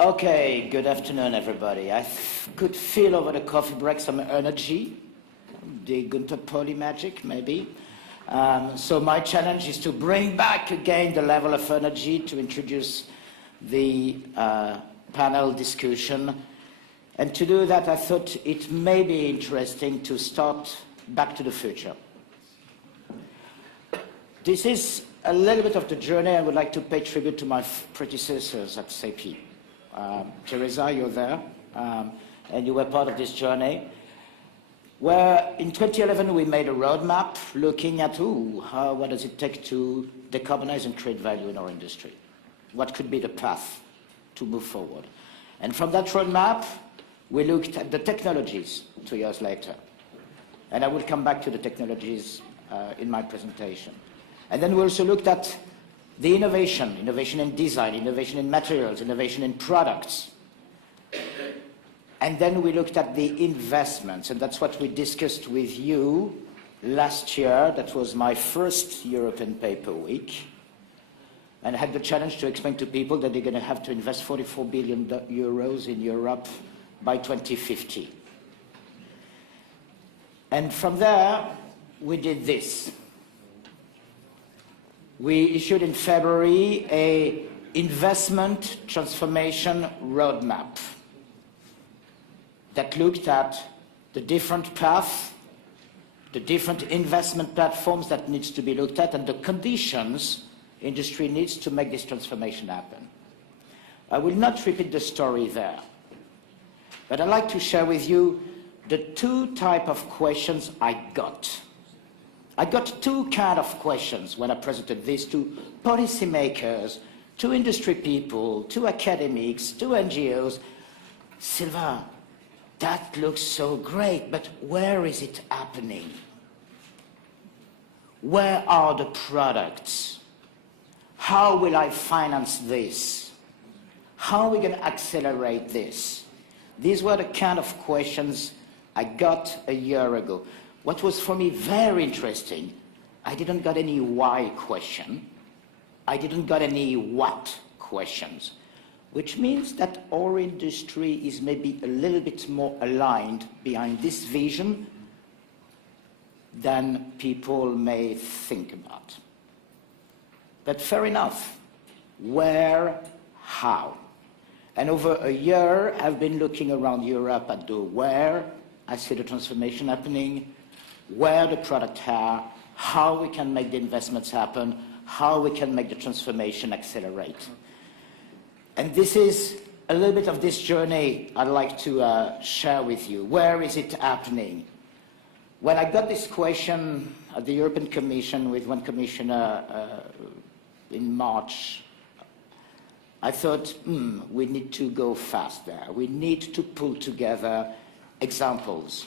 Okay, good afternoon, everybody. I could feel over the coffee break some energy, the Gunther Pauli magic, maybe. So my challenge is to bring back again the level of energy to introduce the panel discussion. And to do that, I thought it may be interesting to start back to the future. This is a little bit of the journey. I would like to pay tribute to my predecessors at CEPI. Teresa, you're there, and you were part of this journey, where in 2011 we made a roadmap looking at what does it take to decarbonize and create value in our industry? What could be the path to move forward? And from that roadmap, we looked at the technologies 2 years later. And I will come back to the technologies in my presentation. And then we also looked at the innovation in design, innovation in materials, innovation in products. And then we looked at the investments, and that's what we discussed with you last year. That was my first European Paper Week. And I had the challenge to explain to people that they're going to have to invest 44 billion euros in Europe by 2050. And from there, we did this. We issued in February an investment transformation roadmap that looked at the different paths, the different investment platforms that needs to be looked at, and the conditions industry needs to make this transformation happen. I will not repeat the story there, but I'd like to share with you the two types of questions I got. I got two kinds of questions when I presented this to policymakers, to industry people, to academics, to NGOs. Sylvain, that looks so great, but where is it happening? Where are the products? How will I finance this? How are we going to accelerate this? These were the kind of questions I got a year ago. What was for me very interesting, I didn't get any why question. I didn't get any what questions, which means that our industry is maybe a little bit more aligned behind this vision than people may think about. But fair enough, where, how? And over a year, I've been looking around Europe at the where, I see the transformation happening, where the products are, how we can make the investments happen, how we can make the transformation accelerate. And this is a little bit of this journey I'd like to share with you. Where is it happening? When I got this question at the European Commission with one commissioner in March, I thought, we need to go fast there. We need to pull together examples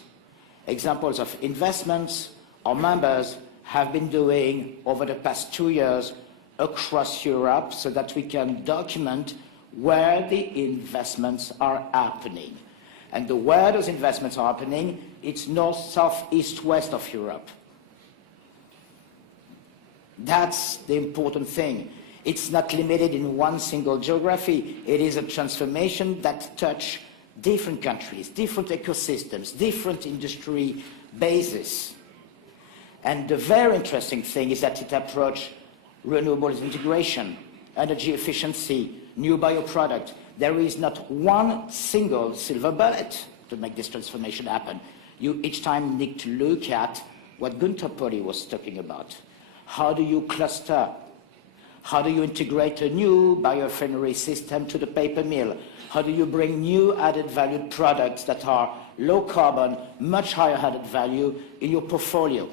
of investments our members have been doing over the past 2 years across Europe so that we can document where the investments are happening. And where those investments are happening, it's north, south, east, west of Europe. That's the important thing. It's not limited in one single geography. It is a transformation that touches different countries, different ecosystems, different industry bases. And the very interesting thing is that it approaches renewables integration, energy efficiency, new bioproduct. There is not one single silver bullet to make this transformation happen. You each time need to look at what Gunther Pauli was talking about. How do you cluster? How do you integrate a new biorefinery system to the paper mill? How do you bring new added valued products that are low carbon, much higher added value in your portfolio?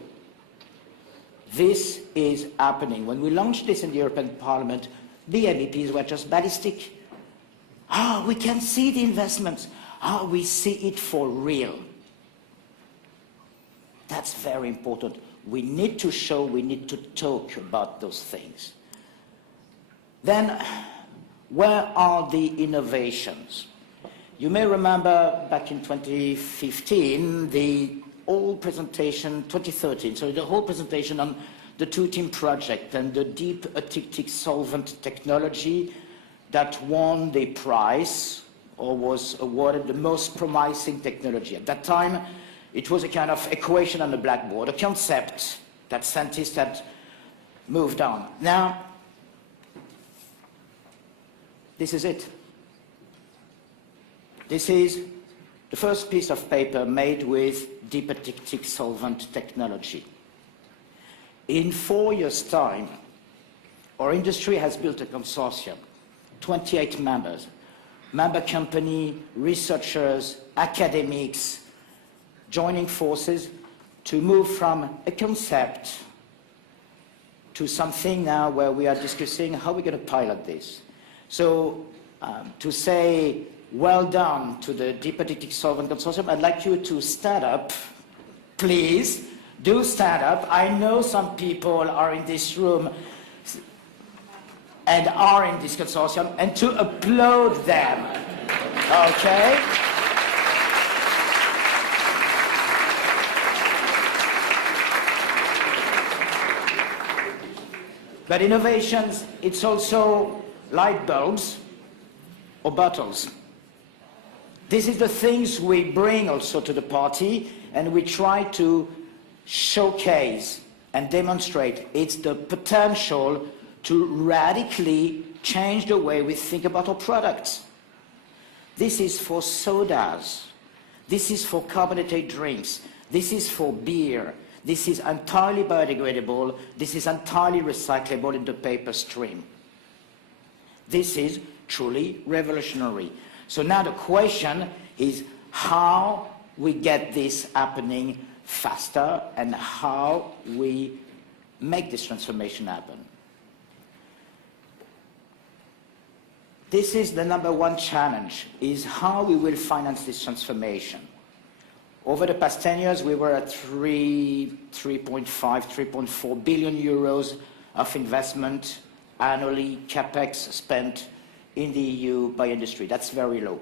This is happening. When we launched this in the European Parliament, the MEPs were just ballistic. We can see the investments. We see it for real. That's very important. We need to show, we need to talk about those things. Then, where are the innovations? You may remember back in 2015, the whole presentation, 2013, so the whole presentation on the two-team project and the deep atypic solvent technology that won the prize or was awarded the most promising technology. At that time, it was a kind of equation on the blackboard, a concept that scientists had moved on. Now, this is it. This is the first piece of paper made with dipeptic solvent technology. In 4 years' time, our industry has built a consortium, 28 members, member company, researchers, academics, joining forces to move from a concept to something now where we are discussing how we're going to pilot this. So to say well done to the dipeptic solvent consortium, I'd like you to stand up, please. Do stand up. I know some people are in this room and are in this consortium, and to applaud them, okay? But innovations, it's also light bulbs or bottles. This is the things we bring also to the party, and we try to showcase and demonstrate it's the potential to radically change the way we think about our products. This is for sodas. This is for carbonated drinks. This is for beer. This is entirely biodegradable. This is entirely recyclable in the paper stream. This is truly revolutionary. So now the question is how we get this happening faster and how we make this transformation happen. This is the number one challenge, is how we will finance this transformation. Over the past 10 years, we were at 3.4 billion euros of investment annually, capex spent in the EU by industry. That's very low.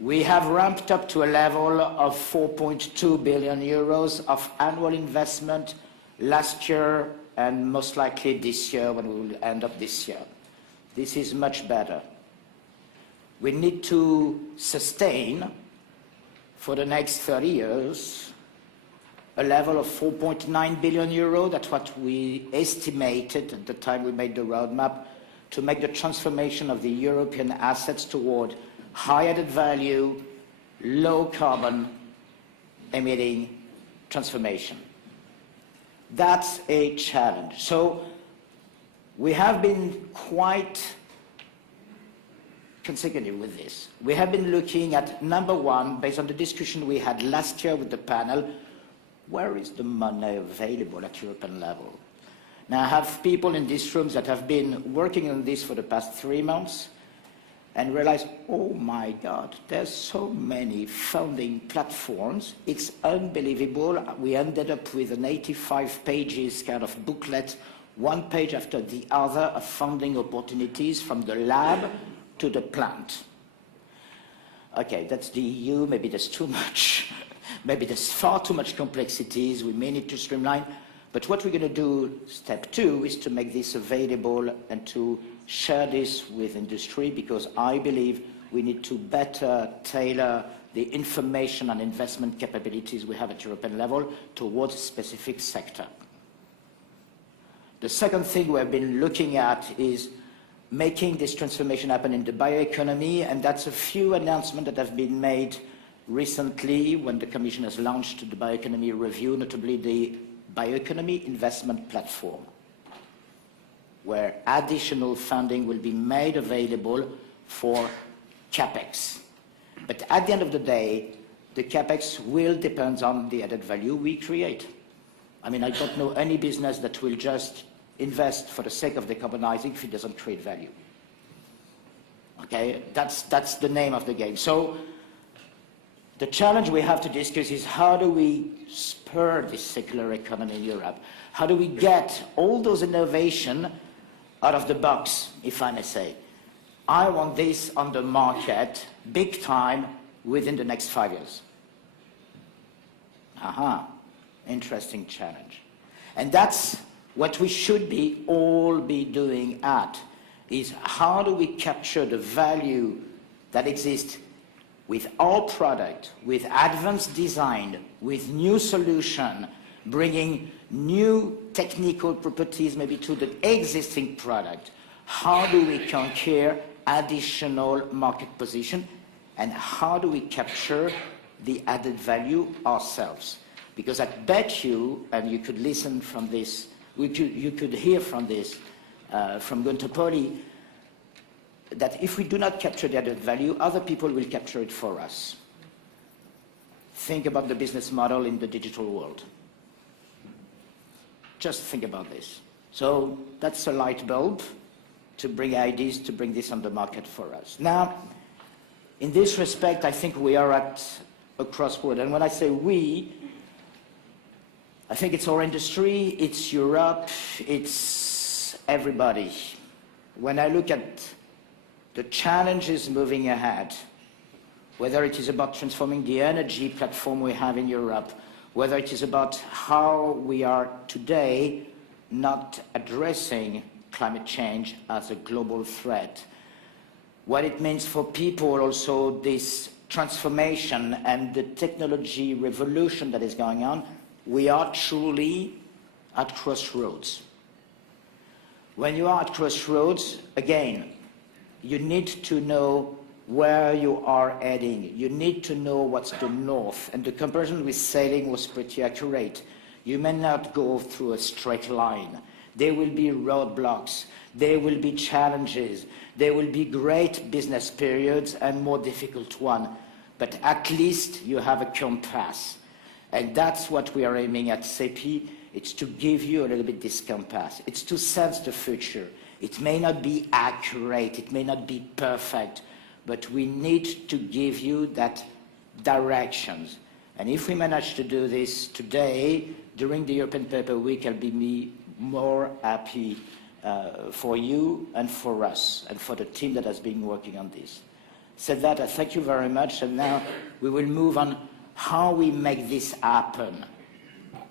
We have ramped up to a level of 4.2 billion euros of annual investment last year and most likely this year when we will end up this year. This is much better. We need to sustain for the next 30 years a level of 4.9 billion euro. That's what we estimated at the time we made the roadmap to make the transformation of the European assets toward high added value, low carbon emitting transformation. That's a challenge. So we have been quite consecutive with this. We have been looking at, number one, based on the discussion we had last year with the panel, where is the money available at European level? Now, I have people in these rooms that have been working on this for the past 3 months and realize, oh my God, there's so many funding platforms. It's unbelievable. We ended up with an 85 pages kind of booklet, one page after the other of funding opportunities from the lab to the plant. Okay, that's the EU. Maybe there's too much. Maybe there's far too much complexities. We may need to streamline. But what we're going to do, step 2, is to make this available and to share this with industry, because I believe we need to better tailor the information and investment capabilities we have at European level towards a specific sector. The second thing we have been looking at is making this transformation happen in the bioeconomy, and that's a few announcements that have been made recently when the Commission has launched the bioeconomy review, notably the bioeconomy investment platform, where additional funding will be made available for capex. But at the end of the day, the capex will depend on the added value we create. I mean, I don't know any business that will just invest for the sake of decarbonizing if it doesn't create value. Okay, that's the name of the game. So the challenge we have to discuss is how do we spur this circular economy in Europe? How do we get all those innovations out of the box, if I may say? I want this on the market big time within the next 5 years. Interesting challenge. And that's what we should all be doing at. is how do we capture the value that exists with our product, with advanced design, with new solution, bringing new technical properties maybe to the existing product. How do we conquer additional market position, and how do we capture the added value ourselves? Because I bet you, and you could listen from this, you could hear from this, from Gunter Pauli, that if we do not capture the added value, other people will capture it for us. Think about the business model in the digital world. Just think about this. So that's a light bulb to bring ideas, to bring this on the market for us. Now, in this respect, I think we are at a crossroad. And when I say we, I think it's our industry, it's Europe, it's everybody. When I look at the challenges moving ahead, whether it is about transforming the energy platform we have in Europe, whether it is about how we are today not addressing climate change as a global threat, what it means for people also, this transformation and the technology revolution that is going on, we are truly at crossroads. When you are at crossroads, again, you need to know where you are heading. You need to know what's the north. And the comparison with sailing was pretty accurate. You may not go through a straight line. There will be roadblocks. There will be challenges. There will be great business periods and more difficult ones. But at least you have a compass. And that's what we are aiming at CEPI. It's to give you a little bit this compass. It's to sense the future. It may not be accurate, it may not be perfect, but we need to give you that directions. And if we manage to do this today, during the European Paper Week, I'll be more happy for you and for us, and for the team that has been working on this. Said that, I thank you very much, and now we will move on how we make this happen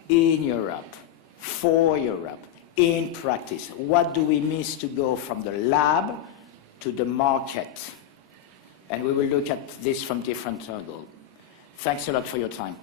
in Europe, for Europe. In practice, what do we miss to go from the lab to the market? And we will look at this from different angles. Thanks a lot for your time.